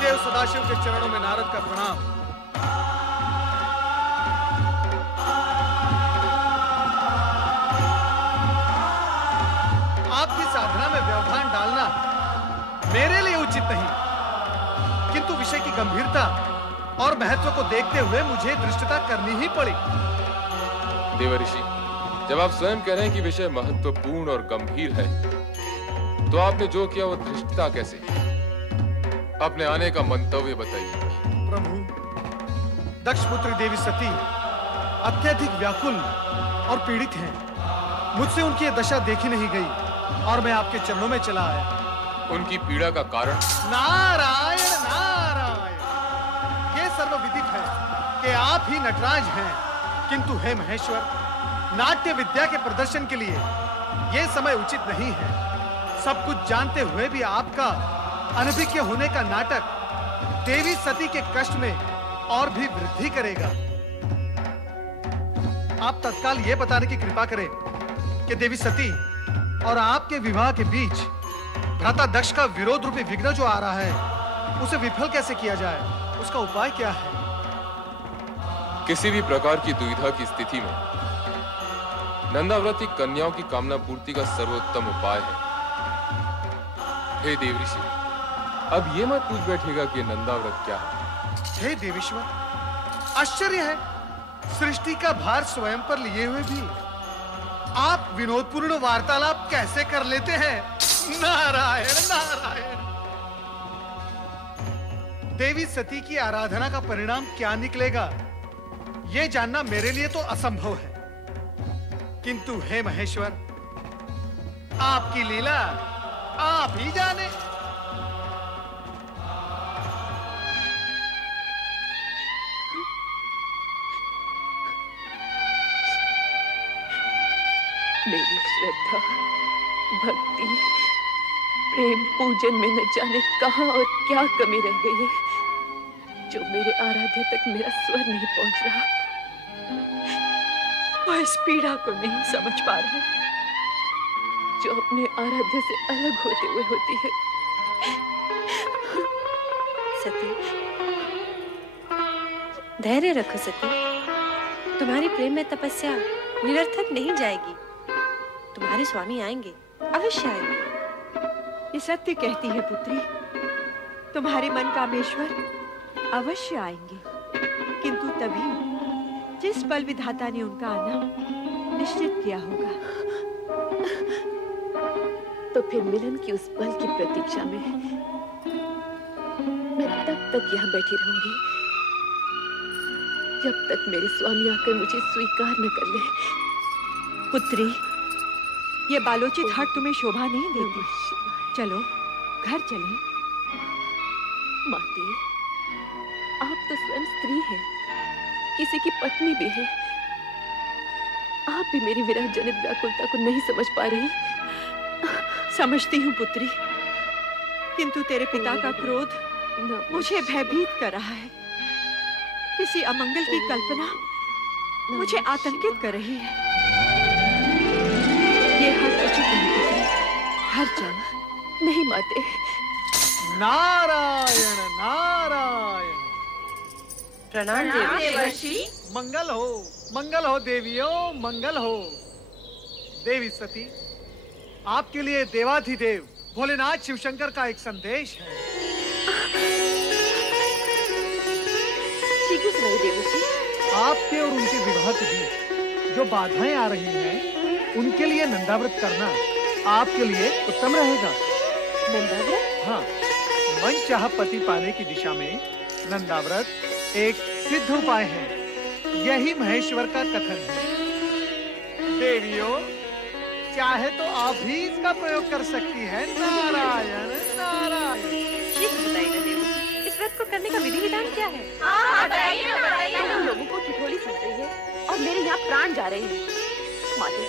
अधिदेव सदाशिव के चरणों में नारद का प्रणाम। आपकी साधना में व्यवधान डालना मेरे लिए उचित नहीं, किंतु विषय की गंभीरता और महत्व को देखते हुए मुझे धृष्टता करनी ही पड़ी। देवर्षि, जब आप स्वयं कह रहे हैं कि विषय महत्वपूर्ण और गंभीर है, तो आपने जो किया वो धृष्टता कैसे? अपने आने का मंतव्य बताइए। प्रभु, दक्षपुत्री देवी सती अत्यधिक व्याकुल और पीड़ित हैं। मुझसे उनकी ये दशा देखी नहीं गई और मैं आपके चरणों में चला आया। उनकी पीड़ा का कारण? नारायण नारायण, ये सर्वविदित है कि आप ही नटराज हैं, किंतु हे महेश्वर, नाट्य विद्या के प्रदर्शन के लिए ये समय उचित नहीं है। सब कुछ जानते हुए भी आपका अनभिज्ञ होने का नाटक देवी सती के कष्ट में और भी वृद्धि करेगा। आप तत्काल ये बताने की कृपा करें कि देवी सती और आपके विवाह के बीच भ्राता दक्ष का विरोध रूपी विघ्न जो आ रहा है, उसे विफल कैसे किया जाए? उसका उपाय क्या है? किसी भी प्रकार की दुविधा की स्थिति में नंदाव्रती कन्याओं की कामना पूर्ति का सर्वोत्तम उपाय है। हे देवऋषि, अब ये मत पूछ बैठेगा कि नंदाव्रत क्या है। हे देवेश्वर, आश्चर्य है, सृष्टि का भार स्वयं पर लिए हुए भी आप विनोदपूर्ण वार्तालाप कैसे कर लेते हैं? नारायण नारायण। देवी सती की आराधना का परिणाम क्या निकलेगा, यह जानना मेरे लिए तो असंभव है, किंतु हे महेश्वर, आपकी लीला आप ही जाने। मेरी श्रद्धा, भक्ति, प्रेम, पूजन में न जाने कहां और क्या कमी रह गई है, जो मेरे आराध्य तक मेरा स्वर नहीं पहुंच रहा। वह इस पीड़ा को नहीं समझ पा रहा है जो अपने आराध्य से अलग होते हुए होती है। सती, धैर्य रखो सती। तुम्हारी प्रेम में तपस्या निरर्थक नहीं जाएगी। तुम्हारे स्वामी आएंगे, अवश्य आएंगे। ये सत्य कहती है पुत्री, तुम्हारे मन कामेश्वर अवश्य आएंगे, किंतु तभी जिस पल विधाता ने उनका आना निश्चित किया होगा। तो फिर मिलन की उस पल की प्रतीक्षा में मैं तब तक यहाँ बैठी रहूंगी जब तक मेरे स्वामी आकर मुझे स्वीकार न कर ले। पुत्री, ये बालोचित हट तुम्हें शोभा नहीं देती। चलो घर चलें। माते, आप तो स्वयं स्त्री हैं, किसी की पत्नी भी हैं। आप भी मेरी विरह जनित व्याकुलता को नहीं समझ पा रही। समझती हूँ पुत्री, किंतु तेरे पिता का क्रोध मुझे भयभीत कर रहा है। किसी अमंगल की कल्पना मुझे आतंकित कर रही है। ये हट उचित नहीं पुत्री, घर चल। नहीं माते। नारायण नारायण। प्रणाम देवर्षि। मंगल हो देवियों, मंगल हो। देवी सती, आपके लिए देवाधिदेव भोलेनाथ शिवशंकर का एक संदेश है। शीघ्र सुनाइए देवर्षि। आपके और उनके विवाह के बीच जो बाधाएं आ रही हैं, उनके लिए नंदाव्रत करना आपके लिए उत्तम रहेगा। नंदाव्रत? हाँ, मन चाह पति पाने की दिशा में नंदाव्रत एक सिद्ध उपाय है। यही महेश्वर का कथन है। देवियों, चाहे तो आप भी इसका प्रयोग कर सकती हैं। नारायण नारायण। शीघ्र बताइए देवी, इस व्रत को करने का विधि विधान क्या है? तुम लोगों को ठिठोली सुन रही है और मेरे यहाँ प्राण जा रहे हैं। माते,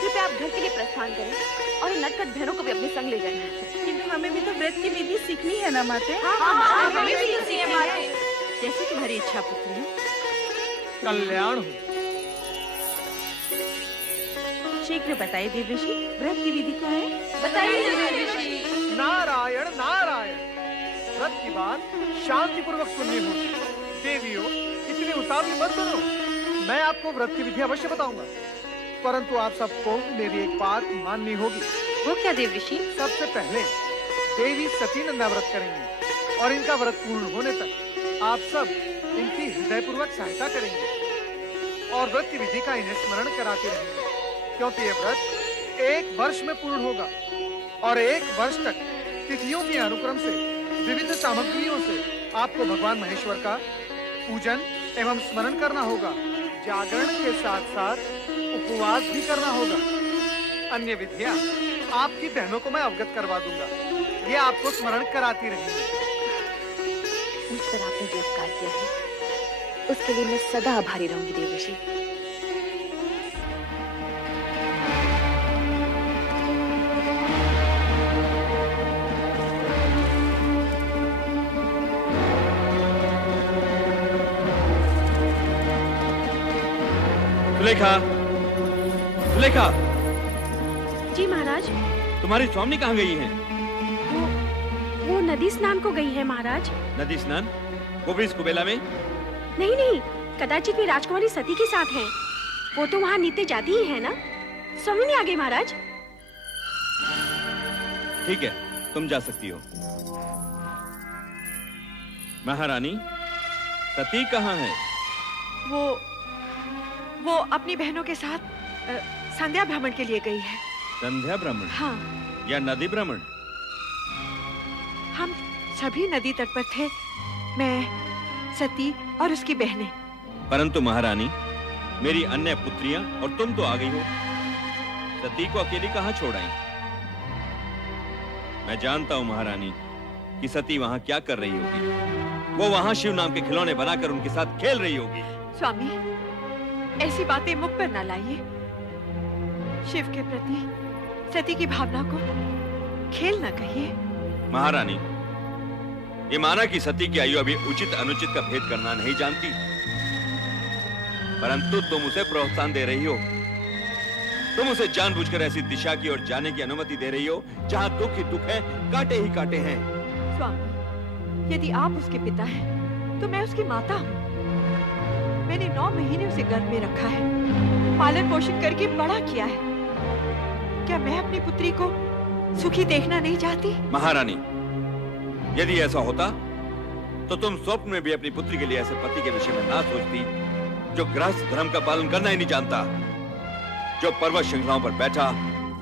कृपया आप घर के लिए प्रस्थान करें और इन नटखट बहनों को भी अपने संग ले जाएं। किंतु हमें भी तो व्रत की विधि सीखनी है ना माते। हमें भी सीखनी है माते। जैसी तुम्हारी इच्छा पुत्री। कल्याण हो। शीघ्र बताइए देवर्षि, व्रत की विधि क्या है? बताइए देवर्षि। नारायण नारायण। व्रत व्रत की बात शांतिपूर्वक सुननी होगी। देवियों, इतनी उतावली मत करो। मैं आपको व्रत की विधि अवश्य बताऊंगा, परंतु आप सबको मेरी एक बात माननी होगी। वो क्या देवऋषि? सबसे पहले देवी सती नंदा व्रत करेंगी और इनका व्रत पूर्ण होने तक आप सब इनकी हृदयपूर्वक सहायता करेंगे और व्रत की विधि का इन्हें स्मरण कराते रहेंगे, क्योंकि ये व्रत 1 वर्ष में पूर्ण होगा और 1 वर्ष तक तिथियों के अनुक्रम से विविध सामग्रियों से आपको भगवान महेश्वर का पूजन एवं स्मरण करना होगा। जागरण के साथ साथ उपवास भी करना होगा। अन्य विधियां आपकी बहनों को मैं अवगत करवा दूंगा, ये आपको स्मरण कराती रहेंगी। मुझ पर आपने जो उपकार किया है उसके लिए मैं सदा आभारी रहूंगी देवऋषि। सुलेखा, सुलेखा, जी महाराज। तुम्हारी स्वामी कहाँ गई हैं? वो नदी स्नान को गई है महाराज। नदी स्नान? कुबरी कुबेला में? नहीं नहीं, कदाचित वे राजकुमारी सती के साथ हैं। वो तो वहाँ नित्य जाती ही है ना। स्वामी नहीं आ गए महाराज। ठीक है, तुम जा सकती हो। महारानी, सती कहाँ है? वो अपनी बहनों के साथ संध्या भ्रमण के लिए गई है। संध्या भ्रमण? हाँ। या नदी भ्रमण? हम सभी नदी तट पर थे, मैं, सती और उसकी बहनें। परंतु महारानी, मेरी अन्य पुत्रियां और तुम तो आ गई हो। सती को अकेली कहाँ छोड़ आई? मैं जानता हूँ महारानी कि सती वहाँ क्या कर रही होगी। वो वहाँ शिव नाम के खिलौने बनाकर उनके साथ खेल रही होगी। स्वामी, ऐसी बातें मुख पर ना लाइए। शिव के प्रति सती की भावना को खेल न कहिए। महारानी, ये माना कि सती की आयु अभी उचित अनुचित का भेद करना नहीं जानती, परंतु तुम उसे प्रोत्साहन दे रही हो। तुम उसे जानबूझकर ऐसी दिशा की ओर जाने की अनुमति दे रही हो जहां दुख ही दुख है, कांटे ही कांटे हैं। स्वामी, यदि आप उसके पिता हैं, तो मैं उसकी माता हूँ। मैंने 9 महीने उसे गर्भ में रखा है, पालन पोषण करके बड़ा किया है। क्या मैं अपनी पुत्री को सुखी देखना नहीं चाहती? महारानी, यदि ऐसा होता तो तुम स्वप्न में भी अपनी पुत्री के लिए ऐसे पति के विषय में ना सोचती जो गृहस्थ धर्म का पालन करना ही नहीं जानता, जो पर्वत श्रृंखलाओं पर बैठा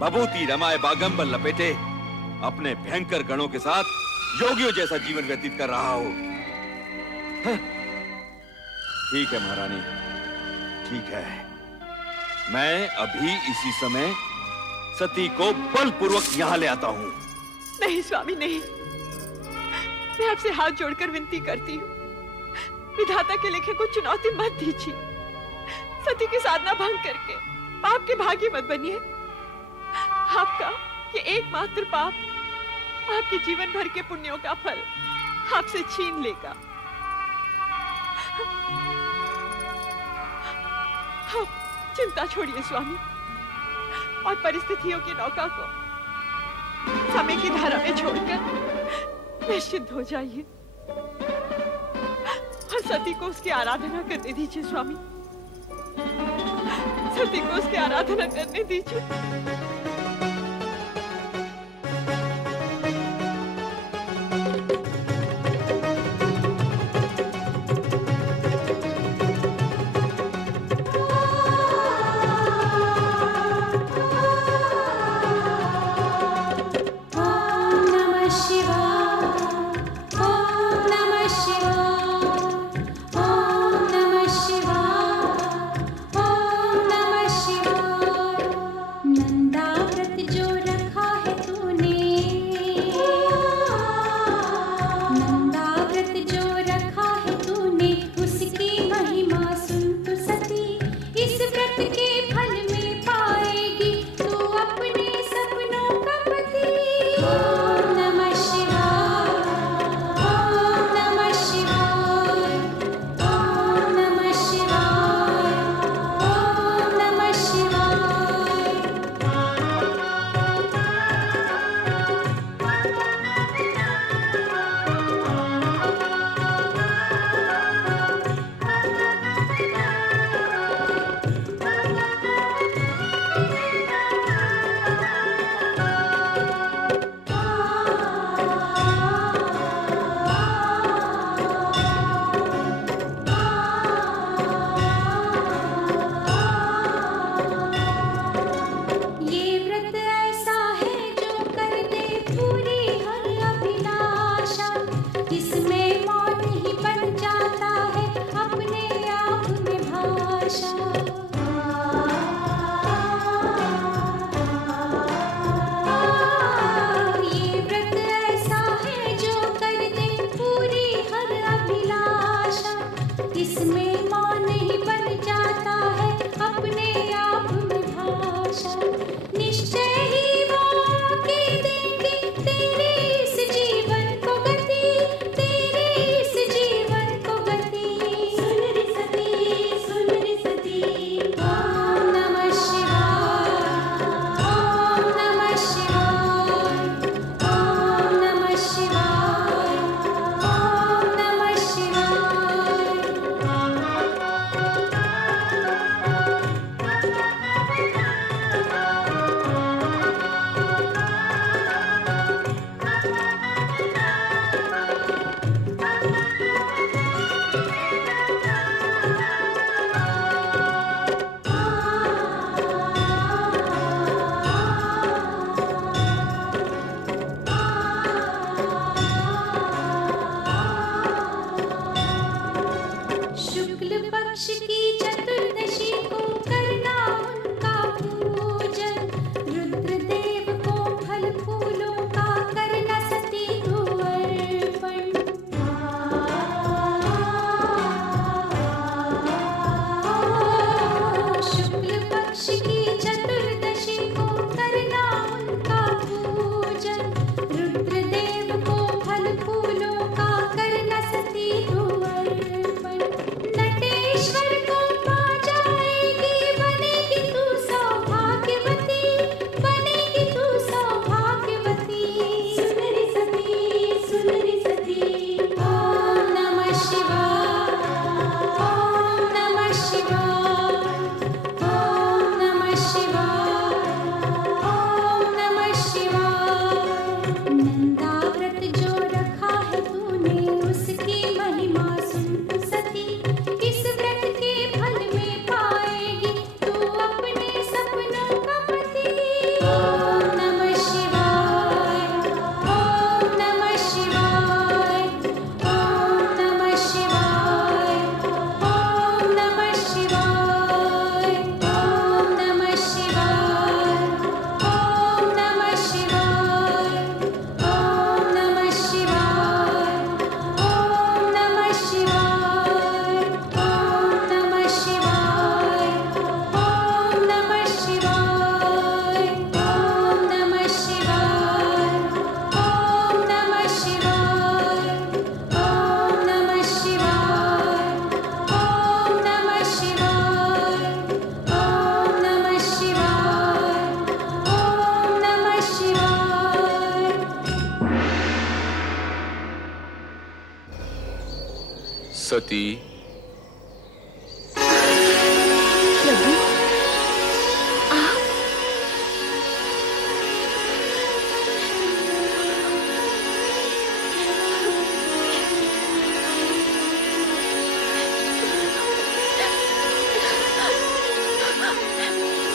भभूति रमाए बागम पर लपेटे अपने भयंकर गणों के साथ योगियों जैसा जीवन व्यतीत कर रहा हो। ठीक है महारानी, ठीक है। मैं अभी इसी समय सती को बलपूर्वक यहाँ ले आता हूँ। नहीं स्वामी, नहीं। मैं आपसे हाथ जोड़कर विनती करती हूँ, विधाता के लिखे को चुनौती मत दीजिए। सती की साधना भंग करके पाप के भागी मत बनिए। आपका ये एकमात्र पाप आपके जीवन भर के पुण्यों का फल आपसे छीन लेगा। आप चिंता छोड़िए स्वामी, और परिस्थितियों की नौका को समय की धारा में छोड़कर निश्चिंत हो जाइए और सती को उसकी आराधना करने दीजिए। स्वामी, सती को उसकी आराधना करने दीजिए। नंदा सती, प्रभु आप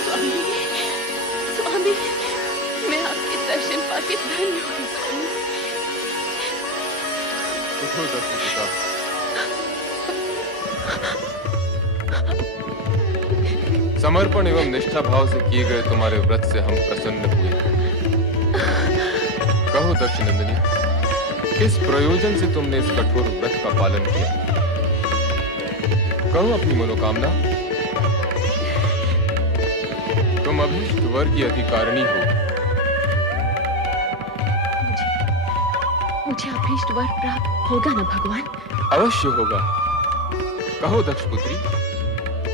स्वामी, स्वामी, मैं आपके दर्शन पाके धन्य हो गई स्वामी। उठो दक्ष पिता। समर्पण एवं निष्ठा भाव से किए गए तुम्हारे व्रत से हम प्रसन्न हुए। कहो दक्ष नंदिनी, किस प्रयोजन से तुमने इस कठोर व्रत का पालन किया? कहो अपनी मनोकामना। तुम अभीष्ट वर की अधिकारिणी हो। मुझे अभीष्ट वर प्राप्त होगा ना भगवान? अवश्य होगा। कहो दक्ष पुत्री,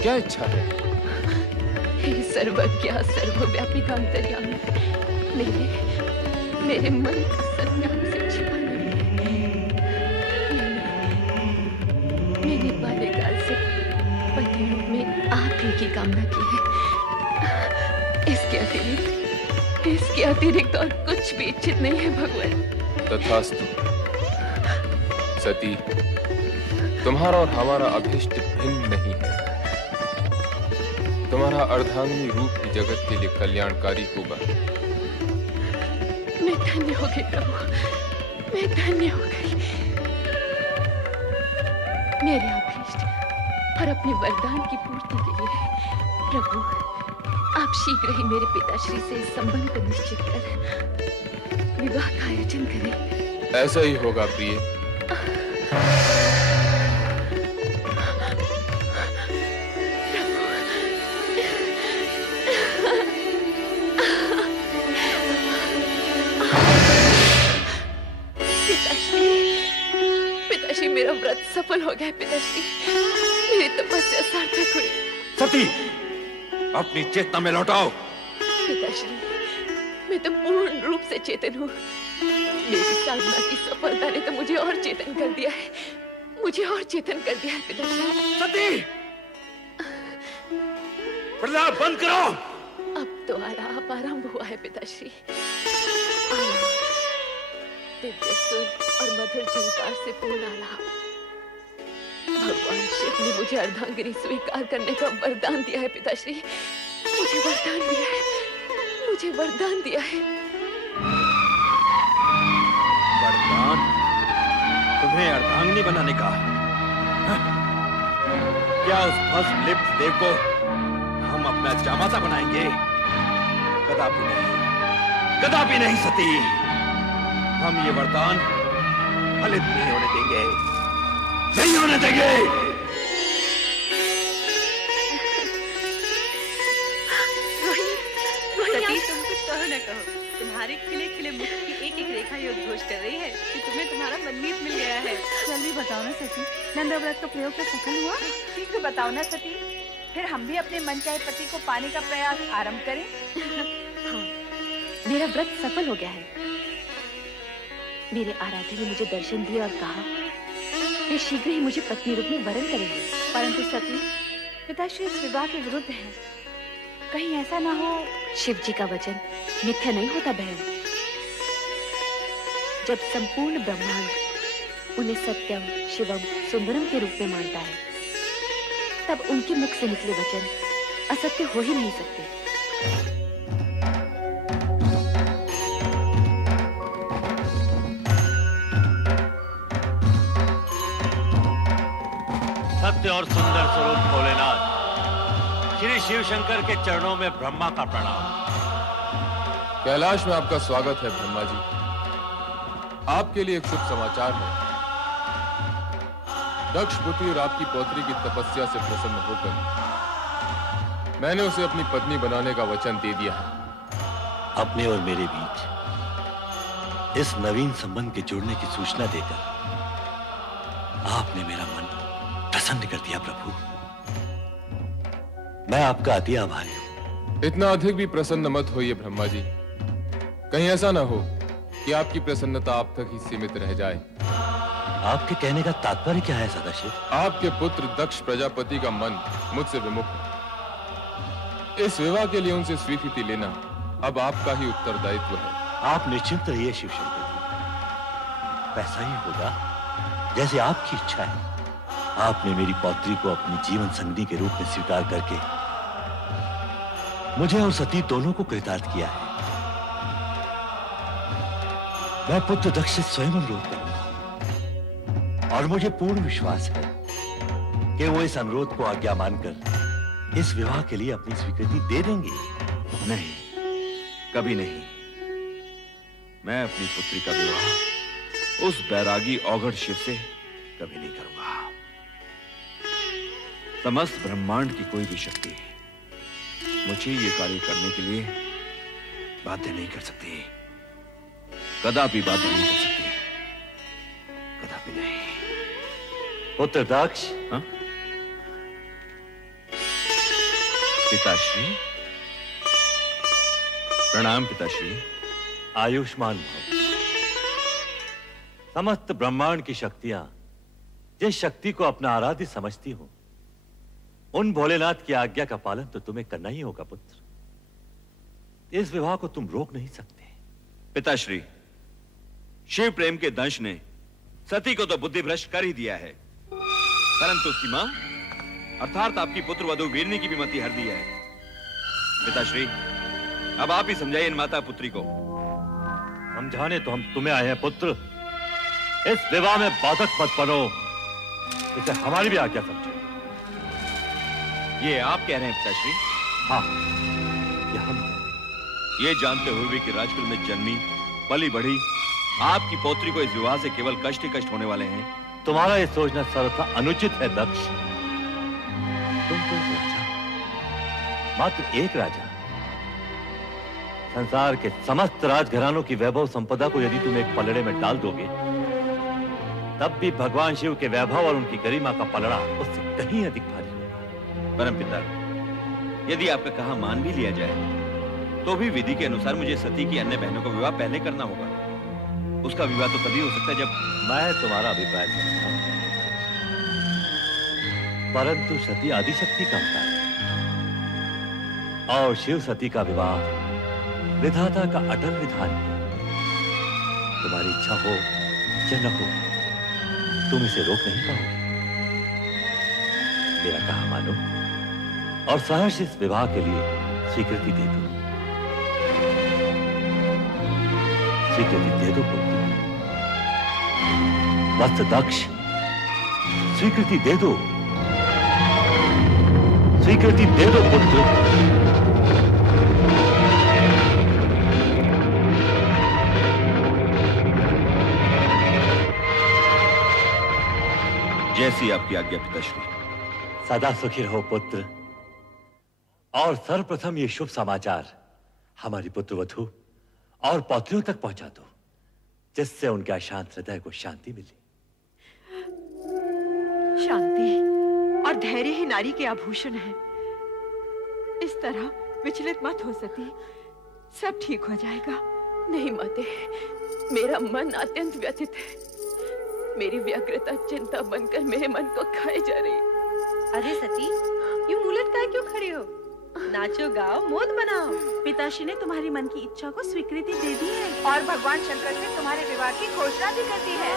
क्या इच्छा है? हे सर्वज्ञ सर्वव्यापी अंतर्यामी, मेरे मन का सत्य हमसे छिपा नहीं है। मैंने बाल्यकाल से पति रूप में आप ही की कामना की है। इसके अतिरिक्त और कुछ भी इच्छित नहीं है भगवान। तथास्तु। सती, तुम्हारा और हमारा अभीष्ट भिन्न नहीं है। तुम्हारा अर्धांगिनी रूप ही जगत के लिए कल्याणकारी होगा। मैं धन्य हो गई प्रभु, मैं धन्य हो गई। मेरे अभीष्ट और अपने वरदान की पूर्ति के लिए प्रभु आप शीघ्र ही मेरे पिताश्री से इस संबंध को निश्चित कर विवाह का आयोजन करें। ऐसा ही होगा प्रिय। पिताश्री, मेरा व्रत सफल हो गया। पिताश्री, मेरी तपस्या सार्थक हुई। सती, अपनी चेतना में लौटाओ। पिताश्री, मैं तो पूर्ण रूप से चेतन हूँ। मेरी साधना की सफलता ने तो मुझे और चेतन कर दिया है, मुझे और चेतन कर दिया है पिताश्री। सती, प्रलाप बंद करो। अब तो आलाप आरंभ हुआ है पिताश्री। आलाप, दिव्य सुर और मधुर झंकार से पूर्ण आलाप। भगवान शिव ने मुझे अर्धांगिनी स्वीकार करने का वरदान दिया है पिताश्री। मुझे वरदान दिया है, मुझे वरदान दिया है। वरदान? तुम्हें अर्धांगिनी बनाने का? हाँ? क्या उस भस्म लिप्त देव को हम अपना जामाता बनाएंगे? कदापि नहीं, कदापि नहीं सती। हम ये वरदान फलित नहीं होने देंगे, नहीं होने देंगे। सती, तुम कुछ कहो न कहो, तुम्हारे खिले खिले मुख की एक एक रेखा ये उद्घोष कर रही है कि तुम्हें तुम्हारा मनमीत मिल गया है। जल्दी बताओ ना सती, नंदाव्रत का प्रयोग तो सफल हुआ? शीघ्र बताओ ना सती, फिर हम भी अपने मनचाहे पति को पाने का प्रयास आरंभ करें। हाँ, मेरा व्रत सफल हो गया है। मेरे आराध्य ने मुझे दर्शन दिया और कहा वे शीघ्र ही मुझे पत्नी रूप में वरण करेंगे। परंतु सती, पिताश्री इस विवाह के विरुद्ध हैं। कहीं ऐसा ना हो। शिव जी का वचन मिथ्या नहीं होता बहन। जब संपूर्ण ब्रह्मांड उन्हें सत्यम, शिवम, सुंदरम के रूप में मानता है, तब उनके मुख से निकले वचन असत्य हो ही नहीं सकते। सत्य और सुंदर स्वरूप भोलेनाथ, श्री शिव शंकर के चरणों में ब्रह्मा का प्रणाम। कैलाश में आपका स्वागत है ब्रह्मा जी। आपके लिए एक शुभ समाचार है। दक्ष पुत्री और आपकी पौत्री की तपस्या से प्रसन्न होकर मैंने उसे अपनी पत्नी बनाने का वचन दे दिया है। अपने और मेरे बीच इस नवीन संबंध के जुड़ने की सूचना देकर आपने मेरा मन प्रसन्न कर दिया प्रभु। मैं आपका अति आभारी हूं। इतना अधिक भी प्रसन्न मत होइए ब्रह्मा जी। कहीं ऐसा ना हो कि आपकी प्रसन्नता आप तक ही सीमित रह जाए। आपके कहने का तात्पर्य क्या है सदाशिव? आपके पुत्र दक्ष प्रजापति का मन मुझसे विमुख है। इस विवाह के लिए उनसे स्वीकृति लेना अब आपका ही उत्तरदायित्व है। आप निश्चिंत रहिए शिव शंकर जी, वैसा ही होगा जैसे आपकी इच्छा है। आपने मेरी पौत्री को अपनी जीवन संगनी के रूप में स्वीकार करके मुझे और सती दोनों को कृतार्थ किया है। मैं पुत्र दक्ष से स्वयं अनुरोध करूंगा और मुझे पूर्ण विश्वास है कि वो इस अनुरोध को आज्ञा मानकर इस विवाह के लिए अपनी स्वीकृति दे देंगे। नहीं, कभी नहीं। मैं अपनी पुत्री का विवाह उस बैरागी औघड़ शिव से कभी नहीं करूंगा। समस्त ब्रह्मांड की कोई भी शक्ति मुझे ये कार्य करने के लिए बाध्य नहीं कर सकती, कदापि बाध्य नहीं कर सकती, कदापि नहीं। पुत्र दक्ष, हाँ? पिताश्री, प्रणाम पिताश्री। आयुष्मान भव। समस्त ब्रह्मांड की शक्तियां जिस शक्ति को अपना आराध्य समझती हो, उन भोलेनाथ की आज्ञा का पालन तो तुम्हें करना ही होगा पुत्र। इस विवाह को तुम रोक नहीं सकते। पिताश्री, शिव प्रेम के दंश ने सती को तो बुद्धि भ्रष्ट कर ही दिया है, परंतु उसकी मां अर्थात आपकी पुत्र वधु वीरनी की भी मति हर दी है। पिताश्री, अब आप ही समझाइए इन माता पुत्री को। समझाने तो हम तुम्हें आए हैं पुत्र। इस विवाह में बाधक मत बनो, इसे हमारी भी आज्ञा समझो। ये आप कह रहे हैं पिताश्री? हाँ, ये हम कह रहे हैं। ये जानते हुए भी कि राजकुल में जन्मी पली बढ़ी आपकी पौत्री को इस विवाह से केवल कष्ट ही कष्ट होने वाले हैं। तुम्हारा ये सोचना सर्वथा अनुचित है दक्ष। तुम तो एक राजा, मात्र एक राजा। संसार के समस्त राजघरानों की वैभव संपदा को यदि तुम एक पलड़े में डाल दोगे, तब भी भगवान शिव के वैभव और उनकी गरिमा का पलड़ा उससे कहीं अधिक भारी होगा। परम पिता, यदि आपका कहा मान भी लिया जाए तो भी विधि के अनुसार मुझे सती की अन्य बहनों का विवाह पहले करना होगा। उसका विवाह तो तभी हो सकता है जब मैं तुम्हारा अभिप्राय समझता हूं, परंतु सती आदिशक्ति का अवतार है और शिव सती का विवाह विधाता का अटल विधान है। तुम्हारी इच्छा हो या न हो, तुम इसे रोक नहीं पाओगे। मेरा कहा मानो और सहर्ष इस विवाह के लिए स्वीकृति दे दो। स्वीकृति दे दो पुत्र। वत्स दक्ष, स्वीकृति दे दो, स्वीकृति दे दो पुत्र। जैसी आपकी आज्ञा पिताश्री। सदा सुखी रहो पुत्र। और सर्वप्रथम ये शुभ समाचार हमारी पुत्र वधु और पौत्रियों तक पहुंचा दो, जिससे उनके अशांत हृदय को शांति मिले। शांति और धैर्य ही नारी के आभूषण है। इस तरह विचलित मत हो सती, सब ठीक हो जाएगा। नहीं माते, मेरा मन अत्यंत व्यथित है। मेरी व्यग्रता चिंता बनकर मेरे मन को खाए जा रही। अरे सती, यूं उलट कर क्यों खड़े हो? नाचो गाओ, मोद बनाओ। पिताश्री ने तुम्हारी मन की इच्छा को स्वीकृति दे दी है और भगवान शंकर से तुम्हारे विवाह की घोषणा भी कर दी है।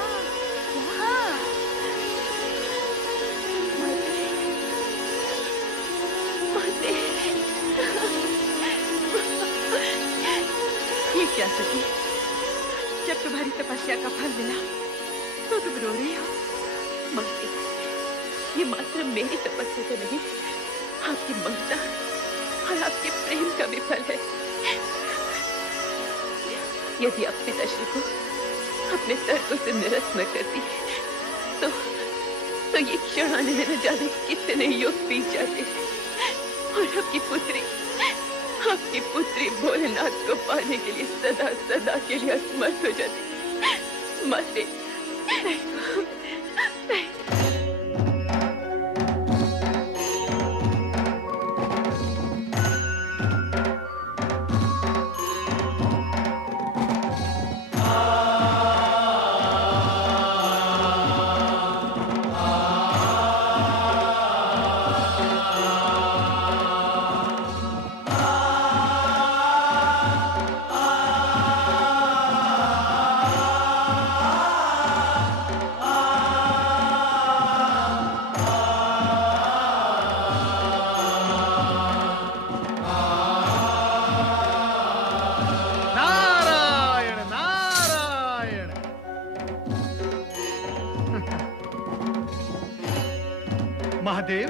हाँ। ये क्या सती, जब तुम्हारी तपस्या का फल मिला तो तुम रो रही हो? माते, ये मात्र मेरी तपस्या तो नहीं, आपकी ममता और आपके प्रेम का भी फल है। यदि आप पिताश्री को अपने तर्कों से निरस्त न करती तो ये क्षण आने में न जाने कितने युग बीत जाते और आपकी पुत्री भोलेनाथ को पाने के लिए सदा सदा के लिए असमर्थ हो जाती। माते, महादेव,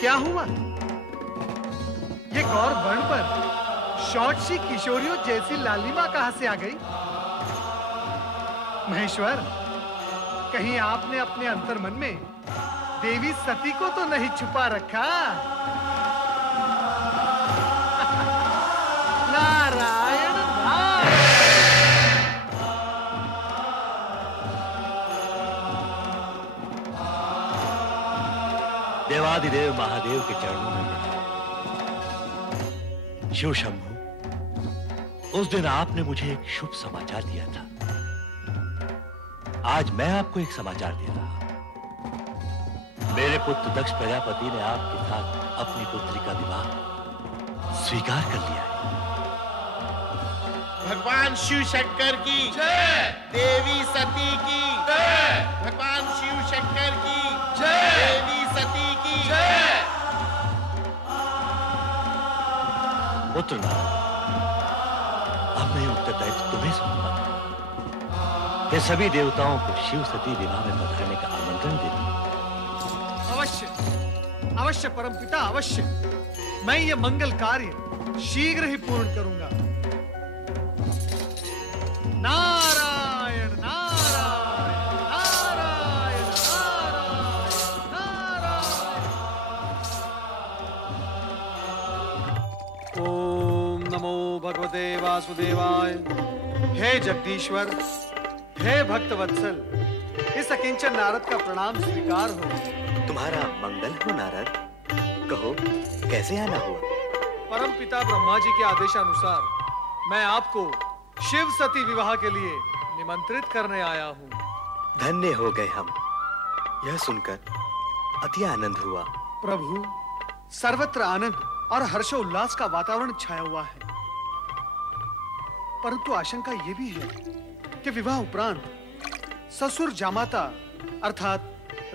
क्या हुआ? ये गौर वर्ण पर शॉर्ट सी किशोरियों जैसी लालिमा कहां से आ गई? महेश्वर, कहीं आपने अपने अंतर्मन में देवी सती को तो नहीं छुपा रखा? नारायण नारायण। देवादिदेव महादेव के चरणों में प्रणाम। शिव शंभु, उस दिन आपने मुझे एक शुभ समाचार दिया था। आज मैं आपको एक समाचार दे रहा हूं। मेरे पुत्र दक्ष प्रजापति ने आपके साथ अपनी पुत्री का विवाह स्वीकार कर लिया है। भगवान शिव शंकर की जय, देवी सती की जय, भगवान शिव शंकर की जय, देवी सती की जय। पुत्र नारद, अब मैं उत्तरदायित्व तुम्हें सौंपता हूं कि सभी देवताओं को शिव सती विवाह में पधारने का आमंत्रण देता हूं। अवश्य, अवश्य परमपिता, अवश्य। मैं ये मंगल कार्य शीघ्र ही पूर्ण करूंगा। नारायण नारायण नारायण नारायण नारायण। ओम नमो भगवते वासुदेवाय। हे जगदीश्वर, हे भक्तवत्सल, इस अकिंचन नारद का प्रणाम स्वीकार हो। तुम्हारा मंगल हो नारद। कहो, कैसे आना हुआ? परम पिता ब्रह्मा जी के आदेशानुसार मैं आपको शिव सती विवाह के लिए निमंत्रित करने आया हूँ। धन्य हो गए हम। यह सुनकर अति आनंद हुआ। प्रभु, सर्वत्र आनंद और हर्षोल्लास का वातावरण छाया हुआ है, परंतु आशंका यह भी है कि विवाह उपरांत ससुर जामाता अर्थात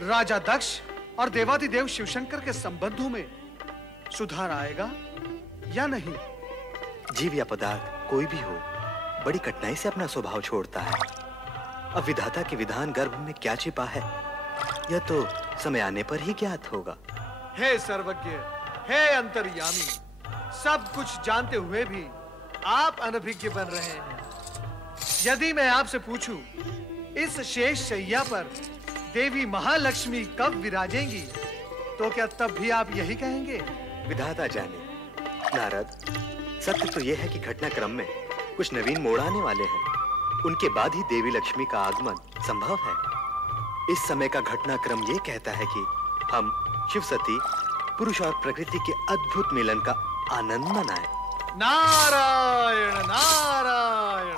राजा दक्ष और देवादिदेव शिवशंकर के संबंधों में सुधार आएगा या नहीं? जीव या पदार्थ कोई भी हो, बड़ी कठिनाई से अपना स्वभाव छोड़ता है। अब विधाता के विधान गर्भ में क्या छिपा है, यह तो समय आने पर ही ज्ञात होगा। हे सर्वज्ञ, हे अंतर्यामी, सब कुछ जानते हुए भी आप अनभिज्ञ बन रहे हैं। यदि मैं आपसे पूछूं, इस शेष शैया पर देवी महालक्ष्मी कब विराजेंगी, तो क्या तब भी आप यही कहेंगे? विधाता जाने। नारद, सत्य तो यह है कि घटनाक्रम में कुछ नवीन मोड़ आने वाले हैं। उनके बाद ही देवी लक्ष्मी का आगमन संभव है। इस समय का घटनाक्रम ये कहता है कि हम शिव सती, पुरुष और प्रकृति के अद्भुत मिलन का आनंद मनाएं। नारायण नारायण।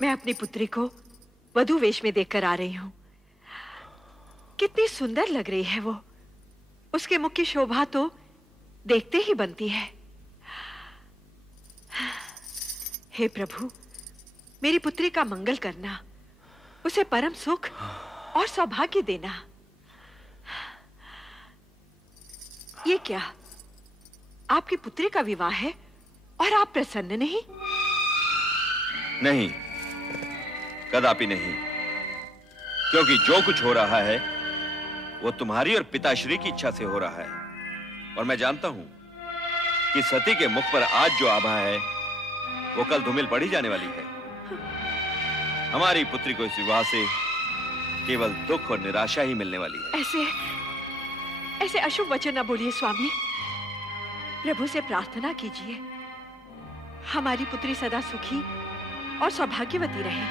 मैं अपनी पुत्री को वधू वेश में देखकर आ रही हूँ। कितनी सुंदर लग रही है वो। उसके मुख की शोभा तो देखते ही बनती है। हे प्रभु, मेरी पुत्री का मंगल करना, उसे परम सुख और सौभाग्य देना। ये क्या, आपकी पुत्री का विवाह है और आप प्रसन्न नहीं? नहीं, कदापि नहीं, क्योंकि जो कुछ हो रहा है वो तुम्हारी और पिताश्री की इच्छा से हो रहा है। और मैं जानता हूं कि सती के मुख पर आज जो आभा है वो कल धूमिल पड़ी जाने वाली है। हमारी पुत्री को इस विवाह से केवल दुख और निराशा ही मिलने वाली है। ऐसे अशुभ वचन न बोलिए स्वामी। प्रभु से प्रार्थना कीजिए, हमारी पुत्री सदा सुखी और सौभाग्यवती रहे,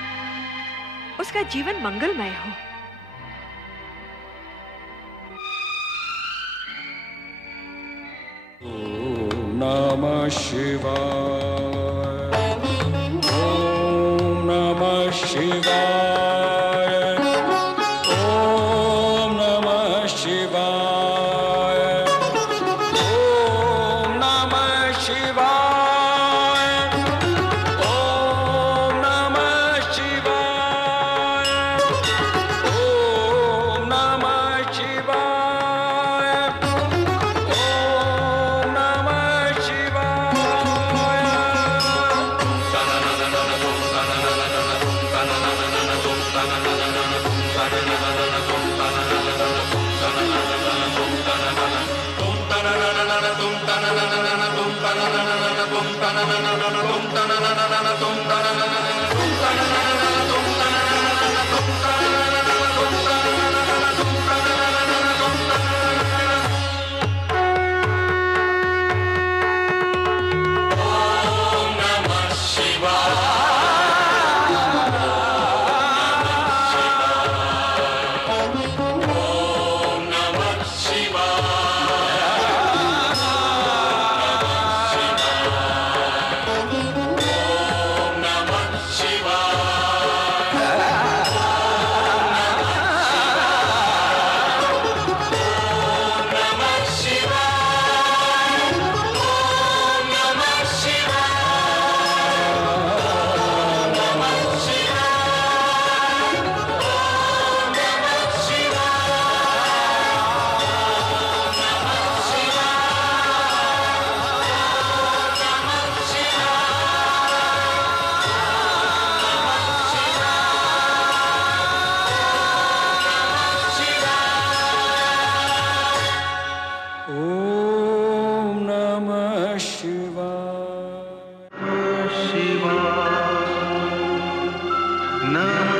उसका जीवन मंगलमय हो। ओम नमः शिवाय, ओम नमः शिवाय, ओम नमः शिवाय, ओम नमः शिवाय, ओम नमः शिवाय, ओम नमः शिवाय, ओम नमः शिवाय। नमः